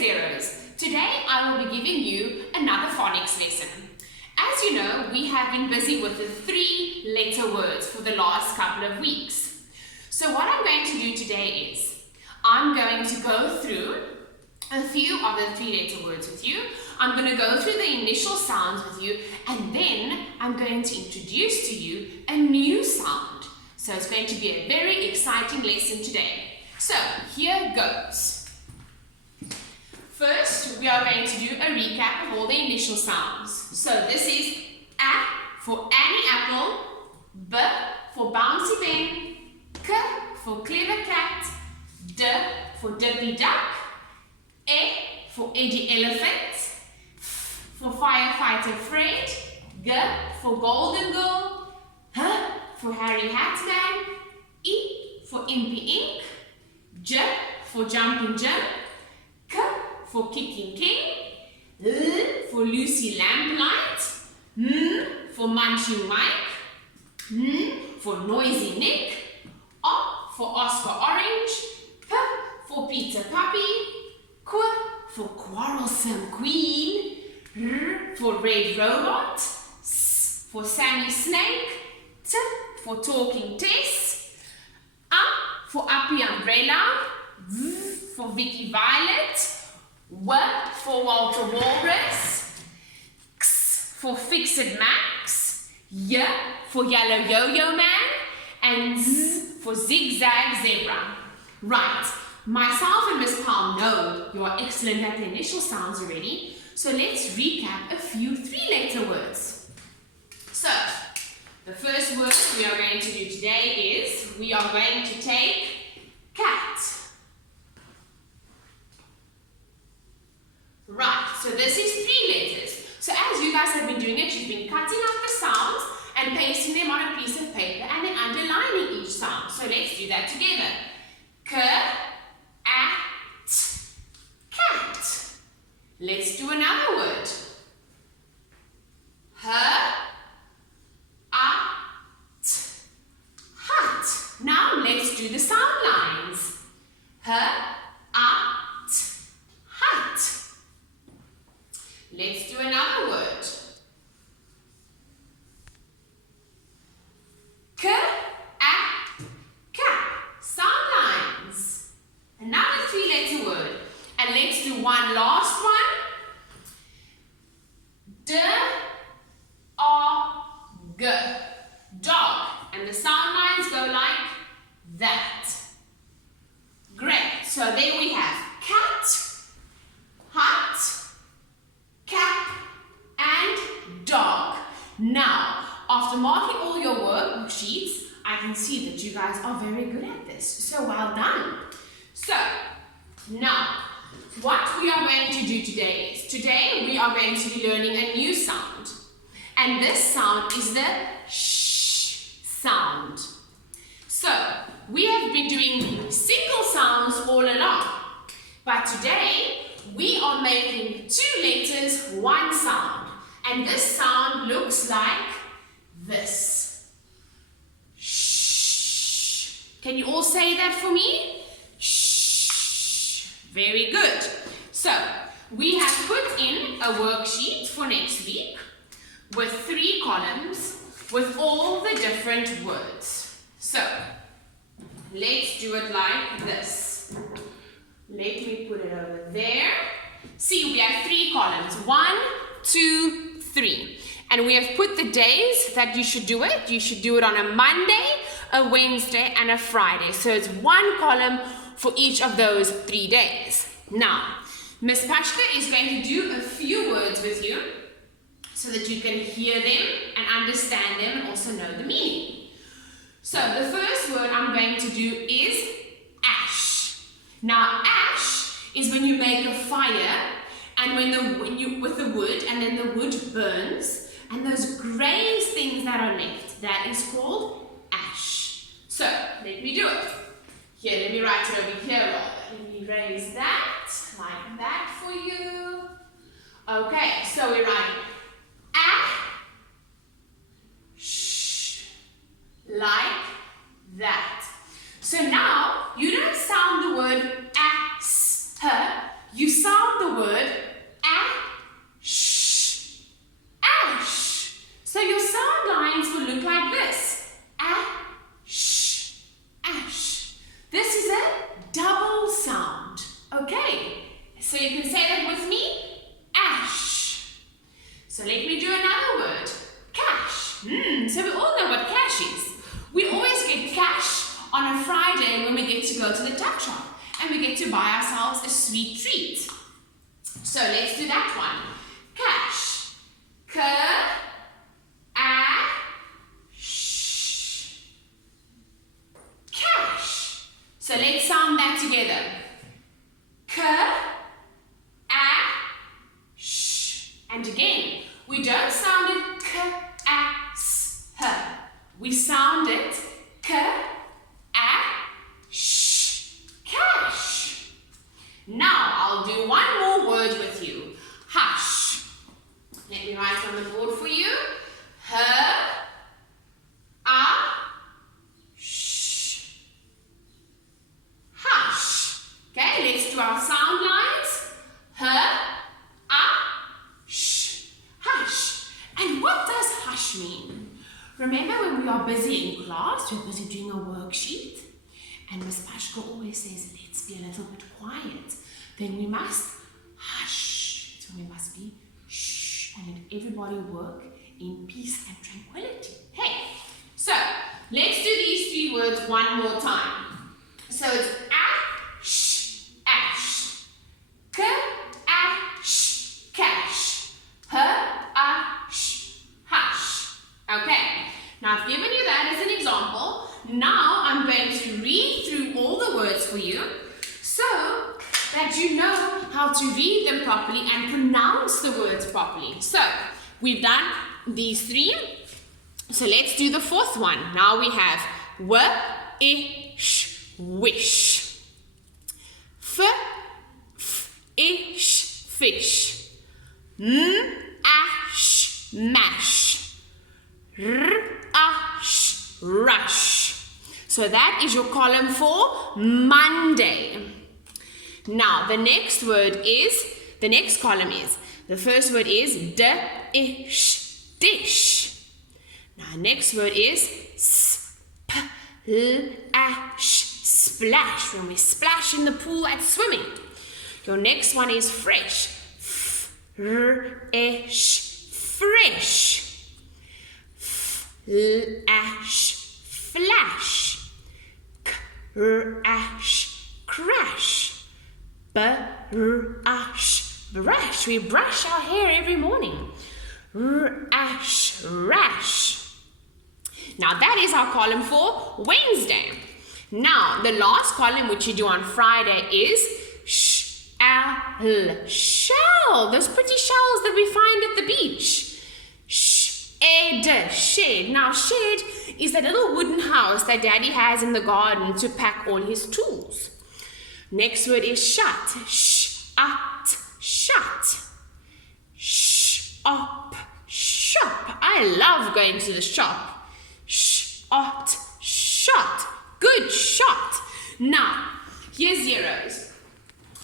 Zeros. Today I will be giving you another phonics lesson. As you know, we have been busy with the 3-letter words for the last couple of weeks. So what I'm going to do today is, I'm going to go through a few of the 3-letter words with you. I'm going to go through the initial sounds with you, and then I'm going to introduce to you a new sound. So it's going to be a very exciting lesson today. So here goes. First, we are going to do a recap of all the initial sounds. So this is A for Annie Apple, B for Bouncy Ben, K for Clever Cat, D for Dippy Duck, E for Eddie Elephant, F for Firefighter Fred, G for Golden Girl, H for Harry Hatman, E for Impy Ink, J for Jumping Jim, K for Kicking King, L for Lucy Lamplight, M for Munching Mike, N for Noisy Nick, O for Oscar Orange, P for Peter Puppy, Q for Quarrelsome Queen, R for Red Robot, S for Sammy Snake, T for Talking Tess, A for Uppy Umbrella, V for Vicky Violet, W for Walter Walrus, X for Fix-It Max, Y for Yellow Yo-Yo Man, and Z for Zigzag Zebra. Right, myself and Miss Palm know you are excellent at the initial sounds already, so let's recap a few 3-letter words. So, the first word we are going to do today is, we are going to take cat. Right, so this is 3 letters. So as you guys have been doing it, you've been cutting out the sounds and pasting them on a piece of paper and then underlining each sound. So let's do that together. Cat. Cat. Let's do another word. Hat. Now let's do the sound lines. Hat. Let's do another word. Cap. Sound lines. Another 3-letter word. And let's do one last one. Dog. And the sound lines go like that. Great. So there we have cat, hat, cap, and dog. Now, after marking all your worksheets, I can see that you guys are very good at this. So well done. So, now, what we are going to do today is, today we are going to be learning a new sound. And this sound is the sh sound. So, we have been doing single sounds all along. But today, we are making 2 letters, 1 sound. And this sound looks like this. Shh. Can you all say that for me? Shh. Very good. So, we have put in a worksheet for next week with 3 columns with all the different words. So, let's do it like this. Let me put it over there. See, we have 3 columns. 1, 2, 3. And we have put the days that you should do it. You should do it on a Monday, a Wednesday, and a Friday. So it's 1 column for each of those 3 days. Now, Miss Paschke is going to do a few words with you so that you can hear them and understand them and also know the meaning. So the first word I'm going to do is ash. Now ash is when you make a fire and when you with the wood, and then the wood burns and those grey things that are left, that is called ash. So let me do it. Here, let me write it over here rather. Let me raise that like that for you. Okay, so we write like that. So now you don't sound the word ass, you sound So you can say that with me, ash. So let me do another word, cash. So we all know what cash is. We always get cash on a Friday when we get to go to the tuck shop and we get to buy ourselves a sweet treat. So let's do that one. Cash. K-A-S-H. Cash. So let's sound that together. K-A-S-H. And again, we don't sound it K-A-S-H. We sound it K-A-S-H. Cash. Now I'll do one more word with you. Hush. Let me write on the board for you. H-A-S-H. Hush. Okay, let's do our sound lines. H-A-S-H. Hush. And what does hush mean? Remember when we are busy in class, we're busy doing a worksheet, and Miss Paschke always says, let's be a little bit quiet. Then we must hush. So we must be shh, and let everybody work in peace and tranquility. Hey, so let's do these three words one more time. So it's ash, ash, k-ash, cash, h-ash, hush. Okay, now I've given you that as an example. Now I'm going to read through all the words for you so that you know how to read them properly and pronounce the words properly. So we've done these three. So let's do the fourth one. Now we have w-ish, wish. F-ish, fish. M-ash, mash. R-ash, rush. So that is your column for Monday. Now the next column is, the first word is d-ish, dish. Now next word is splash, splash, when we splash in the pool at swimming. Your next one is fresh, fresh, fresh. Flash, flash. Crash, crash. Brush, brush. We brush our hair every morning. Rash, rash. Now that is our column for Wednesday. Now the last column which you do on Friday is shell, shell. Those pretty shells that we find at the beach. Shed. Now shed is that little wooden house that Daddy has in the garden to pack all his tools. Next word is shut. Shut, shut. Shop, shop. I love going to the shop. Shot, shot. Good shot. Now, here's zeros.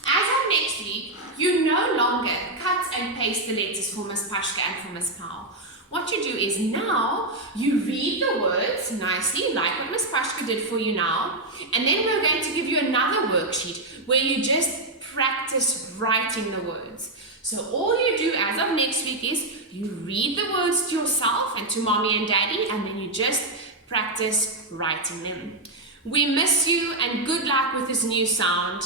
As of next week, you no longer cut and paste the letters for Miss Paschke and for Miss Powell. What you do is now you read the words nicely, like what Miss Paschke did for you now, and then we're going to give you another worksheet where you just practice writing the words. So all you do as of next week is you read the words to yourself and to Mommy and Daddy, and then you just practice writing them. We miss you and good luck with this new sound.